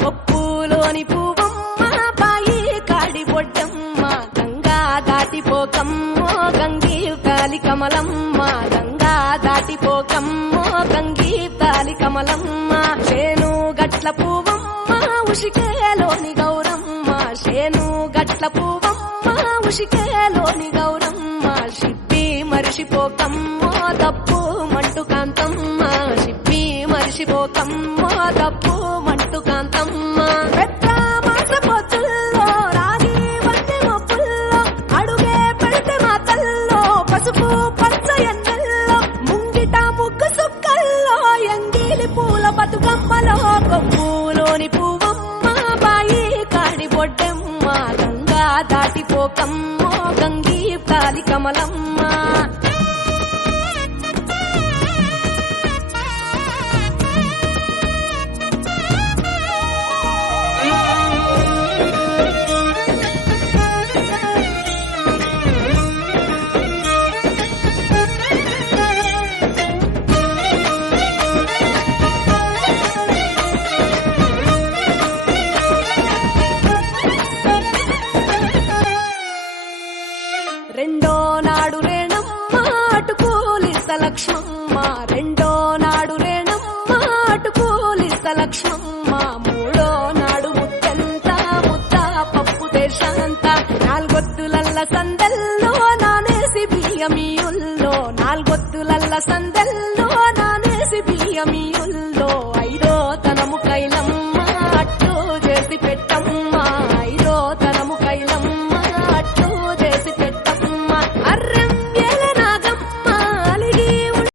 కొప్పులోని పువ్వమ్మ బాయి కాడి బొడ్డమ్మ గంగా దాటిపోకమ్మో గంగీ తాలి కమలమ్మ గంగా దాటిపోకమ్మో గంగీ తాలి కమలమ్మ శేను గట్ల పువ్వమ్మ ఉషికేలోని గౌరమ్మ శేను గట్ల పువ్వమ్మ ఉషికేలోని గౌరమ్మ షిప్పి మరిషిపోకమ్మో దప్పు మంటు కాంతమ్మ షిప్పి మరిషిపోకమ్మో దప్పు మంటు కాంతమ్మ పెద్ద మాసపోతుల్లో రాగి వంటి మొప్పుల్లో అడుగే పెడితే మా తల్లో పసుపు పచ్చ ఎన్నెల్లో ముంగిట ముగ్గు సుక్కల్లో ఎంగిలి పూల బతుకమ్మలో కొప్పులోని పువ్వమ్మ బాయి కాడి బొడ్డమ్మ గంగా దాటిపోకమ్మో గంగీ తాలి కమలమ్మ రెండో నాడు రేణమ్మ అటుకూలిస్త లక్ష్మమ్మ రెండో నాడు రేణమ్మ అటుకూలిస్త లక్ష్మమ్మ మూడో నాడు ముత్తంత ముద్ద పప్పు దేశంత నాలుగొత్తులల్ల సందల్లో నానేసి బియ్యమియుల్లో నాలుగొత్తులల్ల సందల్లో నానేసి బియ్యమియుల్లో